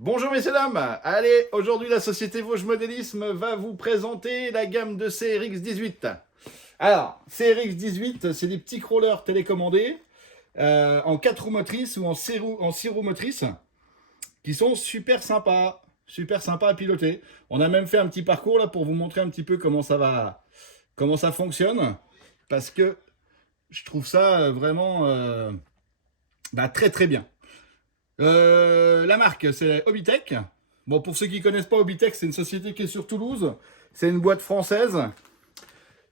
Bonjour messieurs dames, allez, aujourd'hui la société Vosges Modélisme va vous présenter la gamme de CRX18. Alors, CRX18, c'est des petits crawlers télécommandés en 4 roues motrices ou en 6 roues motrices qui sont super sympas à piloter. On a même fait un petit parcours là pour vous montrer un petit peu comment ça fonctionne parce que je trouve ça vraiment très très bien. La marque, c'est Hobbytech. Bon, pour ceux qui ne connaissent pas Hobbytech, c'est une société qui est sur Toulouse. C'est une boîte française.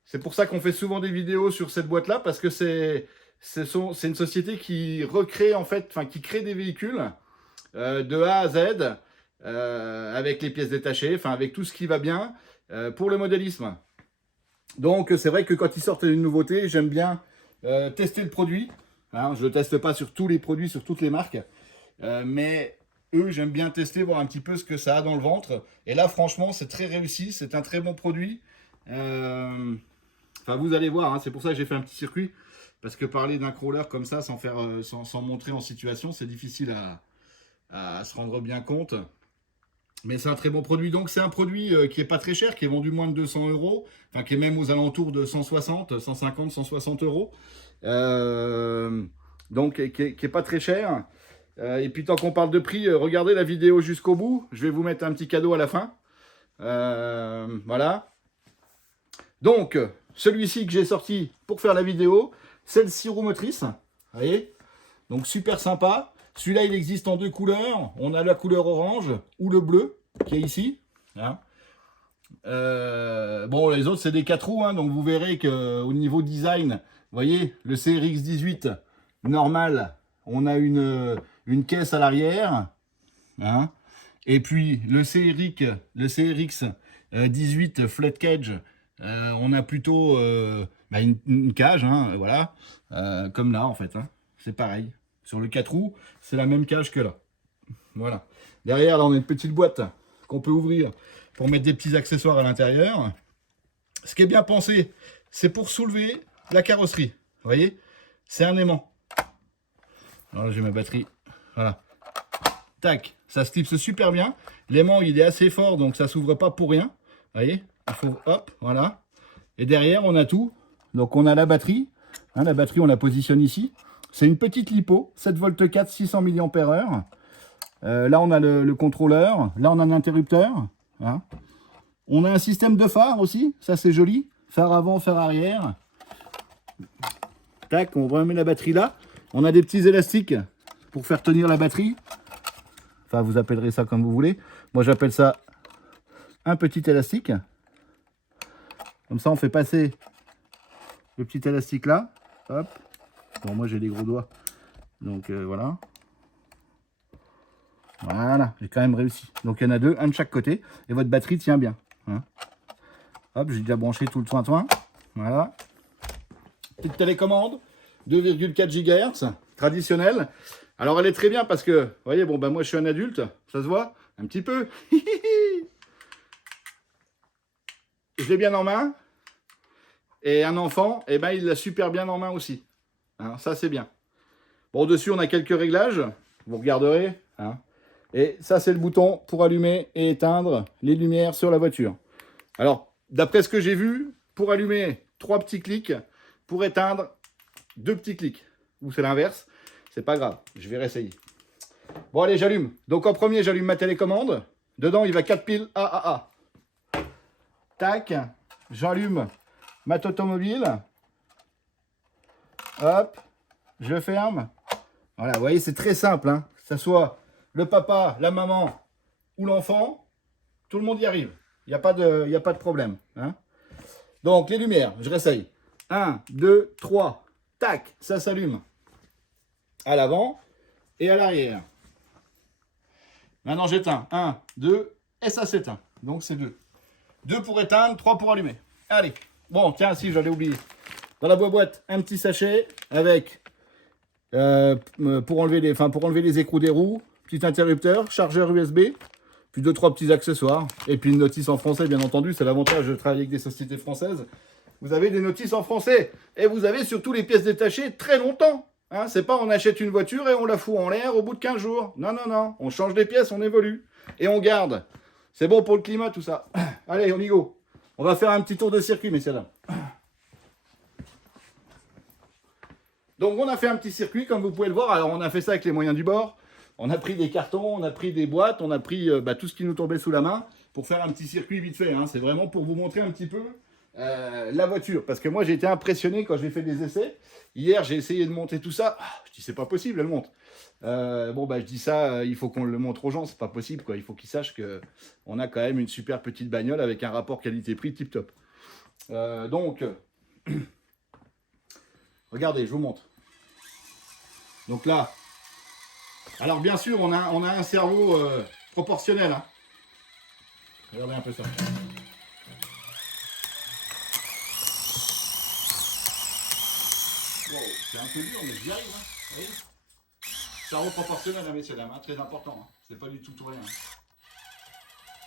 C'est pour ça qu'on fait souvent des vidéos sur cette boîte-là, parce que c'est une société qui recrée, en fait, enfin, qui crée des véhicules de A à Z, avec les pièces détachées, enfin, avec tout ce qui va bien, pour le modélisme. Donc, c'est vrai que quand ils sortent une nouveauté, j'aime bien tester le produit. Hein, je ne le teste pas sur tous les produits, sur toutes les marques. Mais eux, j'aime bien tester, voir un petit peu ce que ça a dans le ventre. Et là, franchement, c'est très réussi. C'est un très bon produit. Enfin, vous allez voir, hein, c'est pour ça que j'ai fait un petit circuit. Parce que parler d'un crawler comme ça, sans montrer en situation, c'est difficile à se rendre bien compte. Mais c'est un très bon produit. Donc, c'est un produit qui n'est pas très cher, qui est vendu moins de 200 euros. Enfin, qui est même aux alentours de 160, 150, 160 euros. Donc, qui est pas très cher. Et puis tant qu'on parle de prix, regardez la vidéo jusqu'au bout. Je vais vous mettre un petit cadeau à la fin. Voilà. Donc, celui-ci que j'ai sorti pour faire la vidéo, c'est le 6 roues motrices. Vous voyez? Donc super sympa. Celui-là, il existe en deux couleurs. On a la couleur orange ou le bleu qui est ici. Hein. Bon, les autres, c'est des 4 roues. Hein, donc vous verrez qu'au niveau design, vous voyez, le CRX18 normal, on a une caisse à l'arrière, hein, et puis le CRX 18 flat cage, on a plutôt une cage, hein, voilà, comme là en fait, hein, c'est pareil. Sur le 4 roues, c'est la même cage que là. Voilà. Derrière, là, on a une petite boîte qu'on peut ouvrir pour mettre des petits accessoires à l'intérieur. Ce qui est bien pensé, c'est pour soulever la carrosserie. Vous voyez, c'est un aimant. Alors là, j'ai ma batterie. Voilà. Tac, ça se clipse super bien. L'aimant, il est assez fort, donc ça s'ouvre pas pour rien. Vous voyez, il faut, hop, voilà. Et derrière, on a tout. Donc, on a la batterie. Hein, la batterie, on la positionne ici. C'est une petite lipo, 7V4, 600 mAh. Là, on a le contrôleur. Là, on a un interrupteur. Hein. On a un système de phare aussi. Ça, c'est joli. Phare avant, phare arrière. Tac, on remet la batterie là. On a des petits élastiques pour faire tenir la batterie. Enfin, vous appellerez ça comme vous voulez. Moi, j'appelle ça un petit élastique. Comme ça, on fait passer le petit élastique là. Hop. Bon, moi, j'ai des gros doigts. Donc, voilà. Voilà, j'ai quand même réussi. Donc, il y en a deux, un de chaque côté. Et votre batterie tient bien. Hein. Hop, j'ai déjà branché tout le toin-toin. Voilà. Petite télécommande. 2,4 GHz, traditionnelle. Alors elle est très bien parce que, vous voyez, bon, ben moi je suis un adulte, ça se voit un petit peu. Je l'ai bien en main. Et un enfant, eh ben, il l'a super bien en main aussi. Hein, ça c'est bien. Bon, dessus on a quelques réglages, vous regarderez. Hein. Et ça c'est le bouton pour allumer et éteindre les lumières sur la voiture. Alors, d'après ce que j'ai vu, pour allumer, 3 petits clics, pour éteindre, 2 petits clics. Ou c'est l'inverse, c'est pas grave, je vais réessayer. Bon allez, j'allume. Donc en premier, j'allume ma télécommande. Dedans, il va 4 piles AAA. Tac, j'allume ma automobile. Hop, je ferme. Voilà, vous voyez, c'est très simple. Hein. Que ce soit le papa, la maman ou l'enfant, tout le monde y arrive. Il n'y a pas de problème. Hein. Donc les lumières, je réessaye. 1, 2, 3. Tac, ça s'allume à l'avant et à l'arrière. Maintenant, j'éteins. 1, 2, et ça s'éteint. Donc, c'est 2. 2 pour éteindre, 3 pour allumer. Allez. Bon, tiens, si, j'allais oublier. Dans la boîte, un petit sachet avec, pour enlever les écrous des roues, petit interrupteur, chargeur USB, puis 2-3 petits accessoires. Et puis une notice en français, bien entendu. C'est l'avantage de travailler avec des sociétés françaises. Vous avez des notices en français. Et vous avez surtout les pièces détachées très longtemps. Hein, c'est pas on achète une voiture et on la fout en l'air au bout de 15 jours. Non, non, non. On change les pièces, on évolue. Et on garde. C'est bon pour le climat, tout ça. Allez, on y go. On va faire un petit tour de circuit, messieurs, dames. Donc, on a fait un petit circuit, comme vous pouvez le voir. Alors, on a fait ça avec les moyens du bord. On a pris des cartons, on a pris des boîtes, on a pris tout ce qui nous tombait sous la main pour faire un petit circuit vite fait. Hein. C'est vraiment pour vous montrer un petit peu la voiture. Parce que moi, j'ai été impressionné quand j'ai fait des essais. Hier, j'ai essayé de monter tout ça. Je dis, c'est pas possible, elle monte. Je dis ça, il faut qu'on le montre aux gens. C'est pas possible, quoi. Il faut qu'ils sachent qu'on a quand même une super petite bagnole avec un rapport qualité-prix tip top. Regardez, je vous montre. Donc là, alors bien sûr, on a un cerveau proportionnel. Hein. Regardez un peu ça. Wow, c'est un peu dur, mais j'y arrive. Hein. Vous voyez, cerveau proportionnel, hein, messieurs, dames, hein, très important. Hein. C'est pas du tout rien.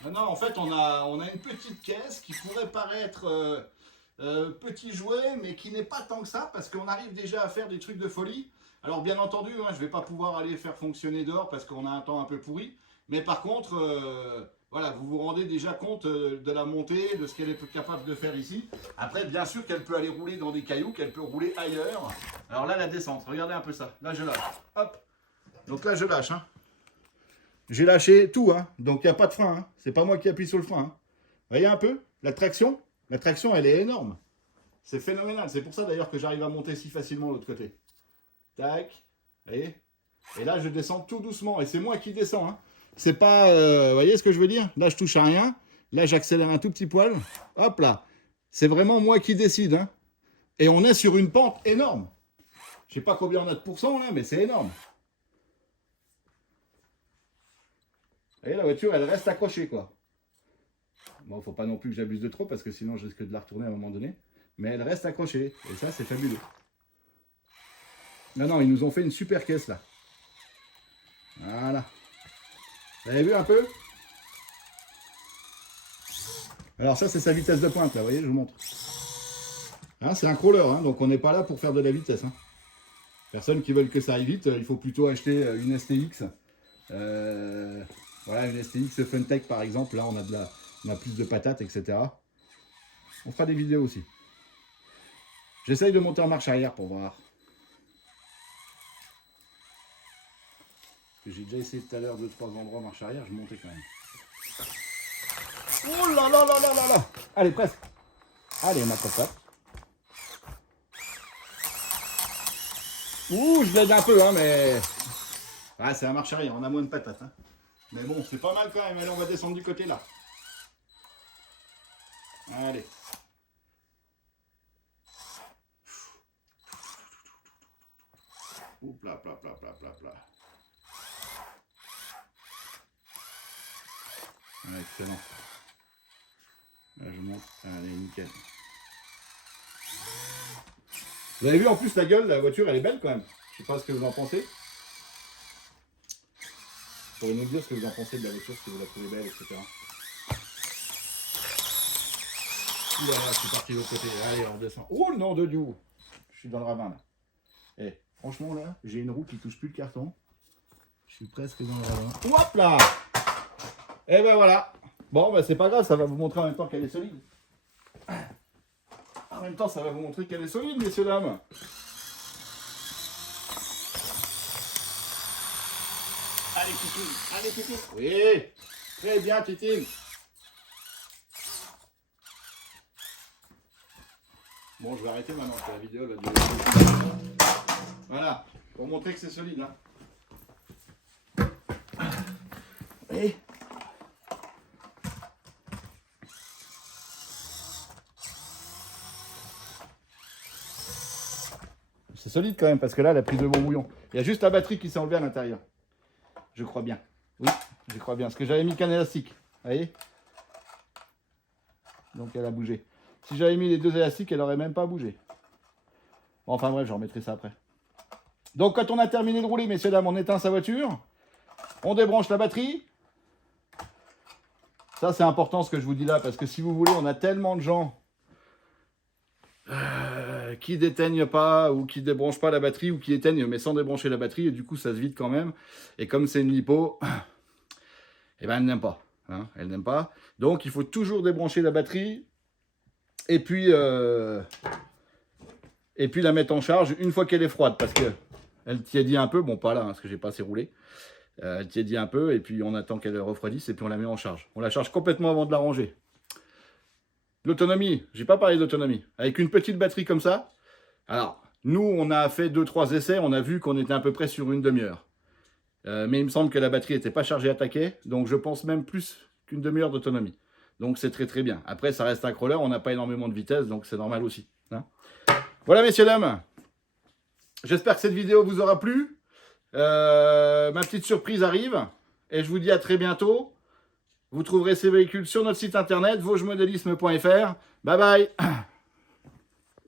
Hein. Non, en fait, on a une petite caisse qui pourrait paraître petit jouet, mais qui n'est pas tant que ça, parce qu'on arrive déjà à faire des trucs de folie. Alors, bien entendu, hein, je ne vais pas pouvoir aller faire fonctionner dehors parce qu'on a un temps un peu pourri. Mais par contre, voilà, vous vous rendez déjà compte de la montée, de ce qu'elle est capable de faire ici. Après, bien sûr qu'elle peut aller rouler dans des cailloux, qu'elle peut rouler ailleurs. Alors là, la descente, regardez un peu ça. Là, je lâche. Hop. Donc là, je lâche. Hein. J'ai lâché tout. Hein. Donc, il n'y a pas de frein. Hein. C'est pas moi qui appuie sur le frein. Hein. Vous voyez un peu la traction, elle est énorme. C'est phénoménal. C'est pour ça, d'ailleurs, que j'arrive à monter si facilement de l'autre côté. Tac. Vous voyez? Et là, je descends tout doucement. Et c'est moi qui descends. Hein. C'est pas... vous voyez ce que je veux dire? Là, je touche à rien. Là, j'accélère un tout petit poil. Hop là. C'est vraiment moi qui décide. Hein. Et on est sur une pente énorme. Je sais pas combien on a de pourcents là, mais c'est énorme. Vous voyez, la voiture, elle reste accrochée, quoi. Bon, faut pas non plus que j'abuse de trop, parce que sinon, je risque de la retourner à un moment donné. Mais elle reste accrochée. Et ça, c'est fabuleux. Non, non, ils nous ont fait une super caisse, là. Voilà. Vous avez vu un peu? Alors ça, c'est sa vitesse de pointe, là. Vous voyez, je vous montre. Hein, c'est un crawler, hein, donc on n'est pas là pour faire de la vitesse. Hein. Personnes qui veulent que ça aille vite, il faut plutôt acheter une STX. Voilà, une STX Funtech, par exemple. Là, on a plus de patates, etc. On fera des vidéos aussi. J'essaye de monter en marche arrière pour voir. J'ai déjà essayé tout à l'heure 2-3 endroits en marche arrière, je montais quand même. Oh là là là là là là! Allez, presque. Allez, on a pas ça. Ouh, je l'aide un peu, hein, mais... Ah, c'est la marche arrière, on a moins de patates. Hein. Mais bon, c'est pas mal quand même. Allez, on va descendre du côté là. Allez. Ouh, plat, plat, plat, plat, plat, plat. Ouais, excellent. Là, je monte. Allez, nickel. Vous avez vu en plus la gueule, la voiture, elle est belle quand même. Je sais pas ce que vous en pensez. Vous pourrez nous dire ce que vous en pensez de la voiture, si vous la trouvez belle, etc. Oula, je suis parti de l'autre côté. Allez, on descend. Oh le nom de Dieu! Je suis dans le ravin là. Eh, franchement là, j'ai une roue qui touche plus le carton. Je suis presque dans le ravin. Hop là! Et ben voilà. Bon, ben c'est pas grave, ça va vous montrer en même temps qu'elle est solide. En même temps, ça va vous montrer qu'elle est solide, messieurs, dames. Allez, Titine. Allez, Titine. Oui. Très bien, Titine. Bon, je vais arrêter maintenant, parce que la vidéo va durer. Voilà, pour montrer que c'est solide. Hein. Et... c'est solide quand même, parce que là, elle a pris de bons bouillons. Il y a juste la batterie qui s'est enlevée à l'intérieur. Je crois bien. Oui, je crois bien. Parce que j'avais mis qu'un élastique. Vous voyez? Donc elle a bougé. Si j'avais mis les deux élastiques, elle n'aurait même pas bougé. Bon, enfin bref, je remettrai ça après. Donc quand on a terminé de rouler, messieurs, dames, on éteint sa voiture. On débranche la batterie. Ça, c'est important ce que je vous dis là, parce que si vous voulez, on a tellement de gens qui déteignent pas ou qui débranchent pas la batterie ou qui éteignent mais sans débrancher la batterie et du coup ça se vide quand même. Et comme c'est une lipo, eh ben elle n'aime pas. Hein, elle n'aime pas. Donc il faut toujours débrancher la batterie et puis la mettre en charge une fois qu'elle est froide parce que elle tiédit un peu. Bon, pas là hein, parce que j'ai pas assez roulé. Elle tiédit un peu et puis on attend qu'elle refroidisse et puis on la met en charge. On la charge complètement avant de la ranger. L'autonomie, j'ai pas parlé d'autonomie. Avec une petite batterie comme ça, alors nous on a fait 2-3 essais, on a vu qu'on était à peu près sur une demi-heure. Mais il me semble que la batterie n'était pas chargée à taquet, donc je pense même plus qu'une demi-heure d'autonomie. Donc c'est très très bien. Après ça reste un crawler, on n'a pas énormément de vitesse, donc c'est normal aussi. Hein. Voilà messieurs dames, j'espère que cette vidéo vous aura plu. Ma petite surprise arrive et je vous dis à très bientôt. Vous trouverez ces véhicules sur notre site internet vosgemodélisme.fr. Bye bye.